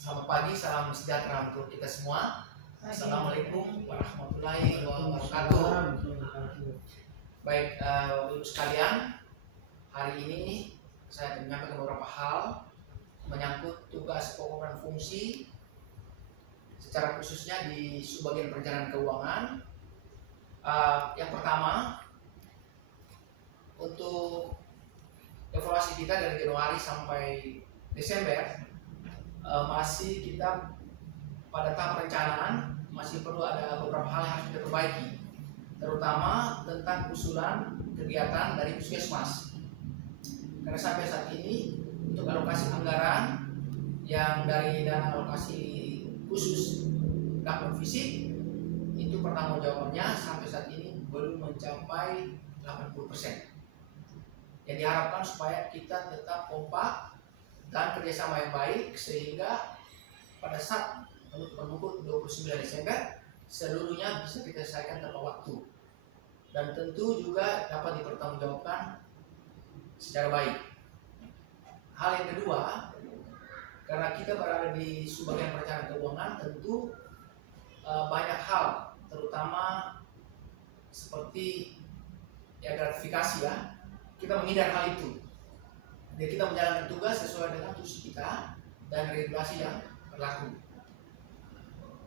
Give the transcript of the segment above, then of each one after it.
Selamat pagi, salam sejahtera untuk kita semua. Assalamualaikum warahmatullahi wabarakatuh. Baik, Ibu sekalian, hari ini saya akan menyampaikan beberapa hal menyangkut tugas pokok dan fungsi, secara khususnya di subbagian perencanaan keuangan. Yang pertama, untuk evaluasi kita dari Januari sampai Desember, masih kita pada tahap perencanaan, masih perlu ada beberapa hal yang harus kita perbaiki, terutama tentang usulan kegiatan dari Puskesmas. Karena sampai saat ini untuk alokasi anggaran yang dari dana alokasi khusus gabungan fisik itu pertanggungjawabannya sampai saat ini belum mencapai 80%. Yang diharapkan supaya kita tetap kompak dan kerjasama yang baik sehingga pada saat penutupan 29 Desember seluruhnya bisa kita selesaikan tepat waktu dan tentu juga dapat dipertanggungjawabkan secara baik. Hal yang kedua, karena kita berada di subbagian perencanaan keuangan, tentu banyak hal, terutama seperti gratifikasi kita menghindar hal itu. Jadi kita menjalankan tugas sesuai dengan tugas kita dan regulasi yang berlaku.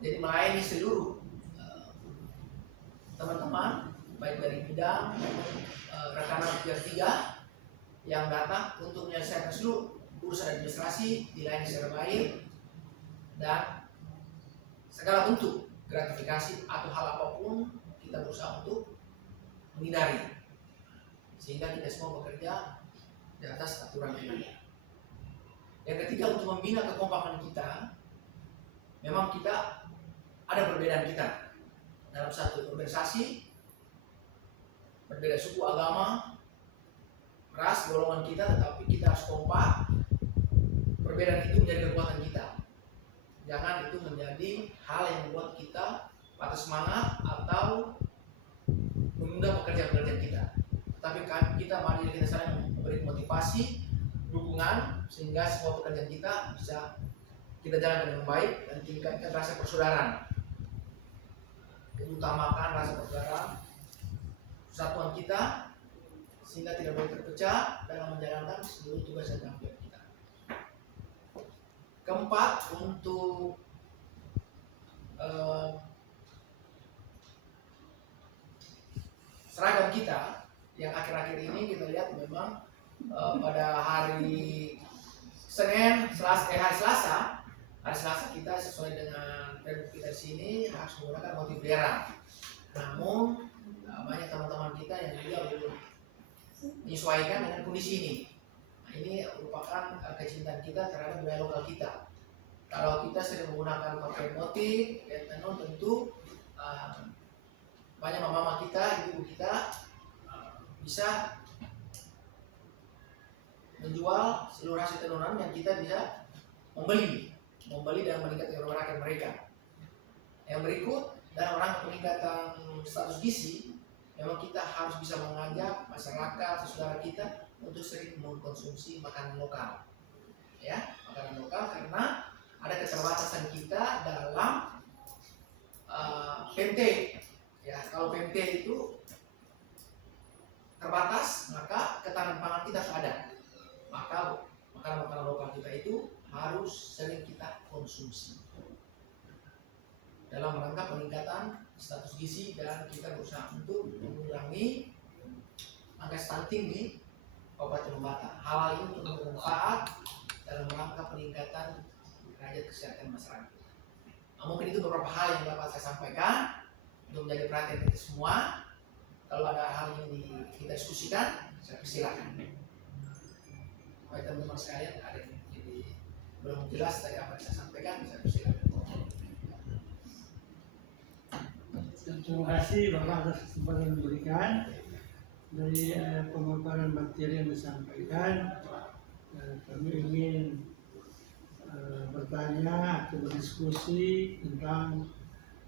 Jadi melayani seluruh teman-teman baik dari bidang rekan-rekan pihak 3 yang datang untuk menyelesaikan seluruh urusan administrasi dilayani secara baik dan segala bentuk gratifikasi atau hal apapun kita berusaha untuk menghindari sehingga kita semua bekerja di atas aturan ini. Yang ketiga, untuk membina kekompakan kita, memang kita ada perbedaan kita dalam satu organisasi, berbeda suku, agama, ras, golongan kita, tetapi kita harus kompak. Perbedaan itu menjadi kekuatan kita. Jangan itu menjadi hal yang membuat kita patah semangat atau menunda pekerjaan-pekerjaan kita. Tapi kita mari kita saling memberi motivasi, dukungan sehingga semua pekerjaan kita bisa kita jalankan dengan baik dan tingkatkan rasa persaudaraan. Utamakan rasa persaudaraan, persatuan kita sehingga tidak boleh terpecah dalam menjalankan seluruh tugas dan tanggung jawab kita. Keempat, untuk seragam kita yang akhir-akhir ini kita lihat memang pada hari Senin, hari Selasa kita sesuai dengan pergub kita di sini harus menggunakan motif belerang. Namun banyak teman-teman kita yang juga belum menyesuaikan dengan kondisi ini. Nah, ini merupakan kecintaan kita terhadap budaya lokal kita. Kalau kita sering menggunakan pakai motif, tenun, tentu banyak mama kita, ibu kita bisa menjual seluruh hasil tenunan yang kita bisa membeli dan meningkatkan rakyat mereka. Yang berikut, dalam rangka peningkatan status gizi, memang kita harus bisa mengajak masyarakat, saudara kita untuk sering mengkonsumsi makanan lokal, makanan lokal, karena ada keterbatasan kita dalam PMT. Kalau PMT itu terbatas, maka ketahanan pangan kita harus ada. Maka makanan-makanan lokal kita itu harus sering kita konsumsi dalam rangka peningkatan status gizi dan kita berusaha untuk mengurangi angka stunting di Kabupaten Lembata. Hal ini untuk bermanfaat dalam rangka peningkatan derajat kesehatan masyarakat. Nah, mungkin itu beberapa hal yang dapat saya sampaikan untuk menjadi perhatian kita semua. Kalau ada hal yang kita diskusikan, saya persilakan. Baik teman-teman sekalian, ada yang belum jelas dari apa yang saya sampaikan, saya persilakan. Terima kasih Bapak atas kesempatan yang diberikan. Dari pemaparan materi yang disampaikan, kami ingin bertanya atau berdiskusi tentang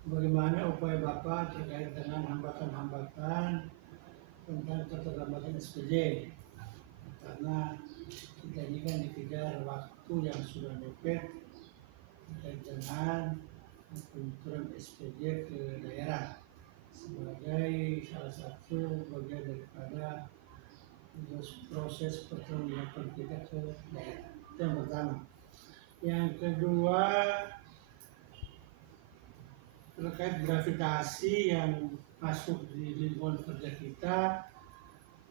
bagaimana upaya Bapak terkait dengan hambatan-hambatan tentang keterlambatan SPJ, karena kita ini kan dikejar waktu yang sudah mepet terkait dengan penyusuran SPJ ke daerah sebagai salah satu bagian daripada proses pertanggungjawab kita ke daerah. Itu yang pertama. Yang kedua, terkait gravitasi yang masuk di lingkungan kerja kita,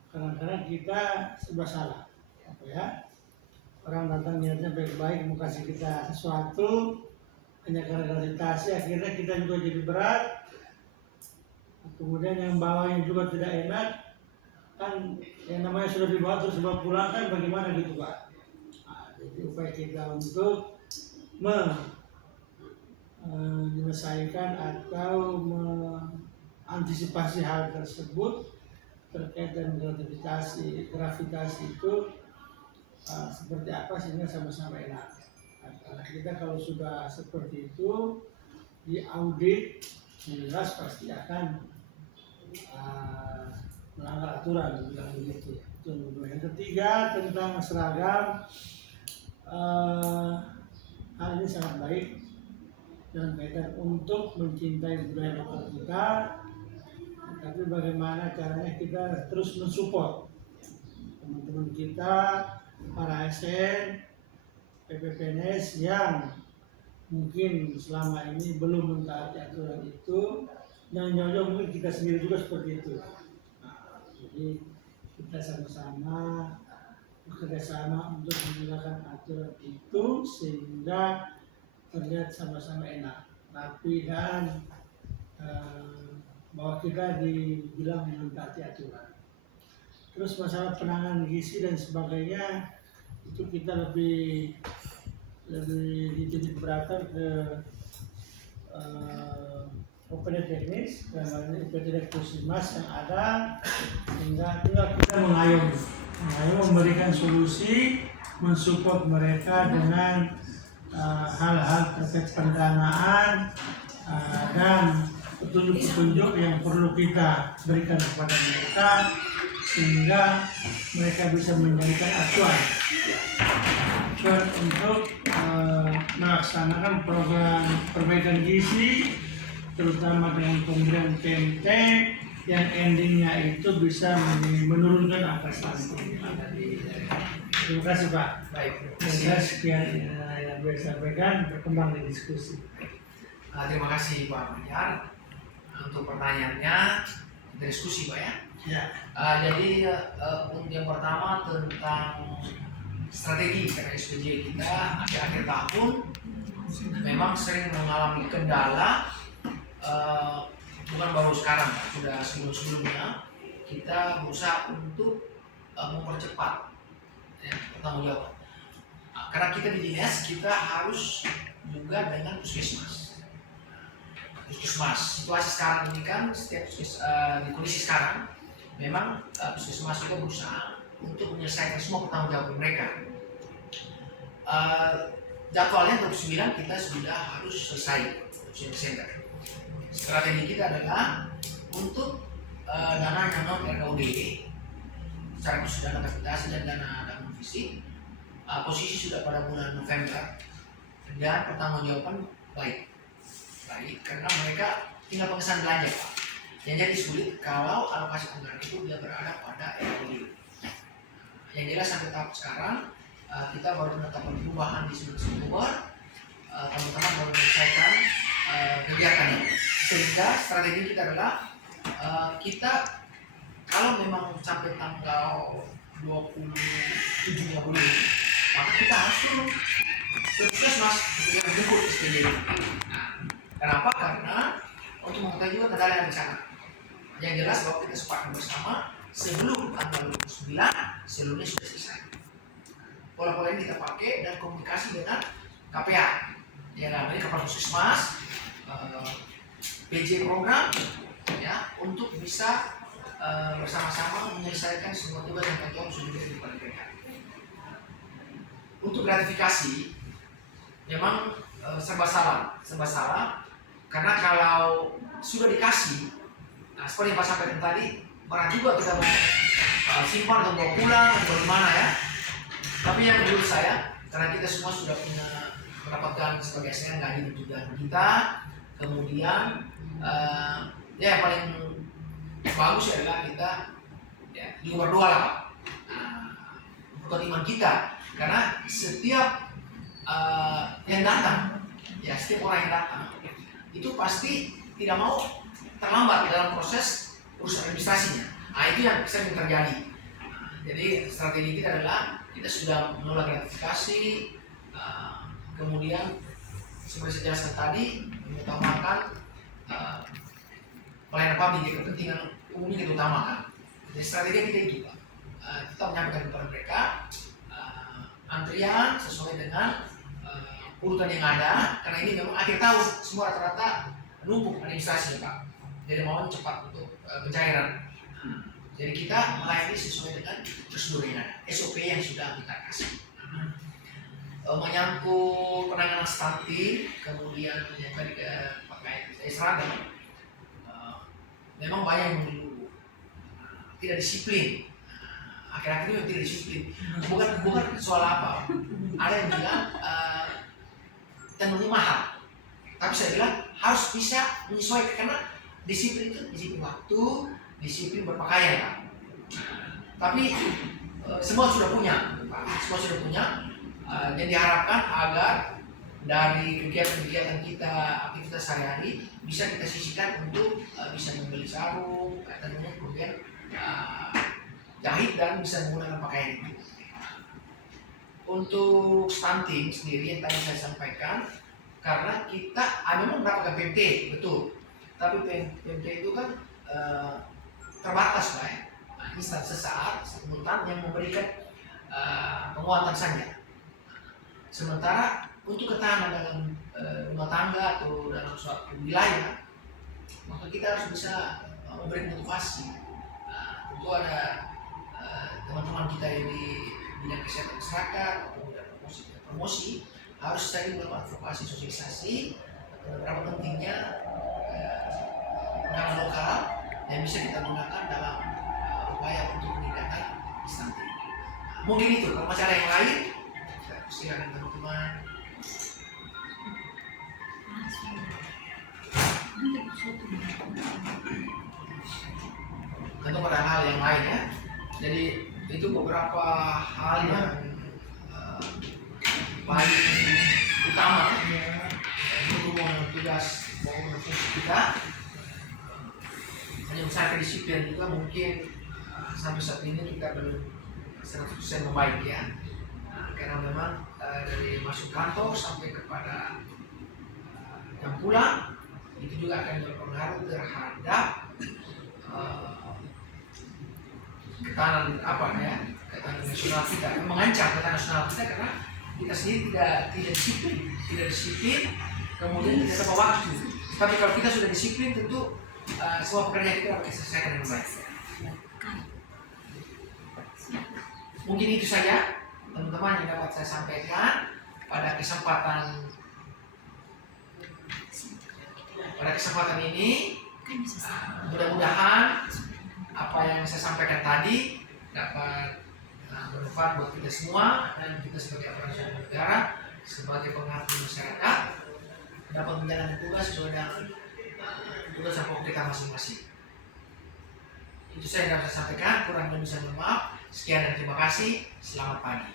kadang-kadang kita serba salah, apa ya? Orang datang niatnya baik-baik mau kasih kita sesuatu, hanya karena gravitasi akhirnya kita juga jadi berat. Kemudian yang bawahnya juga tidak enak, kan yang namanya sudah dibawa terus dibawa pulang kan bagaimana gitu Pak. Nah, jadi upaya kita untuk menyelesaikan atau mengantisipasi hal tersebut terkait dengan gravitasi itu seperti apa sehingga sama-sama enak. Nah, kita kalau sudah seperti itu diaudit, jelas pasti akan melanggar aturan, bilang begitu. Itu yang ketiga tentang seragam, hal ini sangat baik dan kaitan untuk mencintai budaya lokal kita, tapi bagaimana caranya kita terus mensupport teman-teman kita, para ASN, PPPNS yang mungkin selama ini belum mentaati aturan itu, dan jauh-jauh mungkin kita sendiri juga seperti itu. Nah, jadi kita sama-sama bekerja sama untuk menegakkan aturan itu sehingga terlihat sama-sama enak, rapi dan bahwa kita dibilang mentaati aturan. Terus masalah penanganan gizi dan sebagainya itu kita lebih dititik beratkan ke UPD teknis dan UPD Puskesmas yang ada, sehingga tinggal kita mengayomi memberikan solusi, mensupport mereka dengan hal-hal terkait pendanaan dan petunjuk-petunjuk yang perlu kita berikan kepada mereka sehingga mereka bisa menjadikan acuan untuk melaksanakan program perbaikan gizi, terutama dengan pemberian PMT yang endingnya itu bisa menurunkan angka stunting. Terima kasih Pak. Baik. Saya sekian yang bisa sampaikan, berkembang di diskusi. Terima kasih Pak Majar untuk pertanyaannya, diskusi Pak ya. Ya. Jadi untuk yang pertama tentang strategi karena SPJ kita akhir-akhir tahun memang sering mengalami kendala, bukan baru sekarang, sudah sebelum-sebelumnya kita berusaha untuk mempercepat pertanggungjawaban. Karena kita di dinas kita harus juga dengan puskesmas. Situasi sekarang ini kan setiap di kondisi sekarang memang puskesmas juga berusaha untuk menyelesaikan semua pertanggungjawaban mereka. Jadwalnya 29 kita sudah harus selesai center. Strategi kita adalah untuk dana yang non RKUD, secara khusus dana kapitasi dan dana fisik, posisi sudah pada bulan November dan pertanggungjawaban baik karena mereka tinggal pengesahan belanja Pak. Yang jadi sulit kalau alokasi anggaran itu dia berada pada RKUD. Yang jelas sampai tahap sekarang kita baru menetapkan perubahan di 9 Oktober, teman-teman baru menyelesaikan kegiatannya, sehingga strategi kita adalah kita kalau memang sampai tanggal 27 Juli maka kita harus turun ke puskesmas untuk menjemput SPJ. Kenapa? Karena untuk mengetahui juga kendala yang di sana. Yang jelas bahwa kita sepakat bersama sebelum tanggal 29 seluruhnya sudah selesai. Pola-pola ini kita pakai dan komunikasi dengan KPA, yang namanya Kepala Puskesmas, PJ program, ya, untuk bisa bersama-sama menyelesaikan semua tugas yang tanggung jawab sudah diberikan kepada mereka. Untuk gratifikasi, memang serba salah, karena kalau sudah dikasih, nah seperti yang Pak sampaikan tadi, pernah juga kita simpan atau bawa pulang atau bagaimana ya. Tapi yang menurut saya, karena kita semua sudah punya mendapatkan sebagai ASN gaji dan tunjangan kita. Kemudian ya yang paling bagus adalah kita ya juga berdoa lah Pak, untuk iman kita, karena setiap yang datang, ya setiap orang yang datang itu pasti tidak mau terlambat dalam proses urus administrasinya. Nah itu yang sering terjadi. Jadi strategi kita adalah kita sudah menolak gratifikasi, kemudian seperti saya jelaskan tadi mengutamakan pelayanan publik, kepentingan umumnya kita utamakan. Jadi strategi kita itu Pak, kita menyampaikan kepada mereka antrian sesuai dengan urutan yang ada, karena ini memang akhir tahun semua rata-rata numpuk administrasi Pak. Jadi mau cepat untuk pencairan. Jadi kita melayani sesuai dengan prosedur yang ada, SOP yang sudah kita kasih. Menyangkut penanganan stunting, kemudian yang tadi pakai seragam, memang banyak yang mengeluh tidak disiplin. Akhir-akhir ini tidak disiplin. Bukan soal apa. Ada yang bilang tenunnya mahal, tapi saya bilang harus bisa menyesuaikan, karena disiplin itu disiplin waktu, disiplin berpakaian Pak. Tapi semua sudah punya Pak, semua sudah punya. Dan diharapkan agar dari kegiatan-kegiatan kita, aktivitas sehari-hari bisa kita sisihkan untuk bisa membeli sarung, tenunnya, kemudian jahit dan bisa menggunakan pakaian itu. Untuk stunting sendiri yang tadi saya sampaikan, karena kita memang mendapatkan PMT, betul. Tapi PMT itu kan terbatas Pak ya. Instan sesaat, sebentar yang memberikan penguatan saja. Sementara untuk ketahanan dalam rumah tangga atau dalam suatu wilayah, maka kita harus bisa memberi motivasi. Tentu ada teman-teman kita yang di bidang kesehatan masyarakat atau promosi harus sering melakukan advokasi, sosialisasi berapa pentingnya penanganan lokal yang bisa kita gunakan dalam upaya untuk menindakan stunting. Mungkin itu. Kalau masih ada yang lain, silakan teman-teman. Tentu pada hal yang lain ya. Jadi itu beberapa hal yang paling utama untuk menghubungkan tugas maupun fungsi kita. Hanya usaha kedisiplinan juga mungkin sampai saat ini kita belum 100% membaik ya. Karena memang dari masuk kantor sampai kepada jam pulang itu juga akan berpengaruh terhadap ketahanan ketahanan nasional kita, mengancam ketahanan nasional kita, karena kita sendiri tidak disiplin, kemudian tidak tepat waktu. Tapi kalau kita sudah disiplin, tentu semua pekerjaan kita akan diselesaikan dengan baik. Mungkin itu saja teman-teman yang dapat saya sampaikan pada kesempatan ini. Mudah-mudahan apa yang saya sampaikan tadi dapat bermanfaat buat kita semua, dan kita sebagai aparatur negara, sebagai pengabdi masyarakat dapat menjalankan tugas sesuai dengan tugas pokok kita masing-masing. Itu saya dapat sampaikan, kurang lebih saya mohon maaf. Sekian dan terima kasih. Selamat pagi.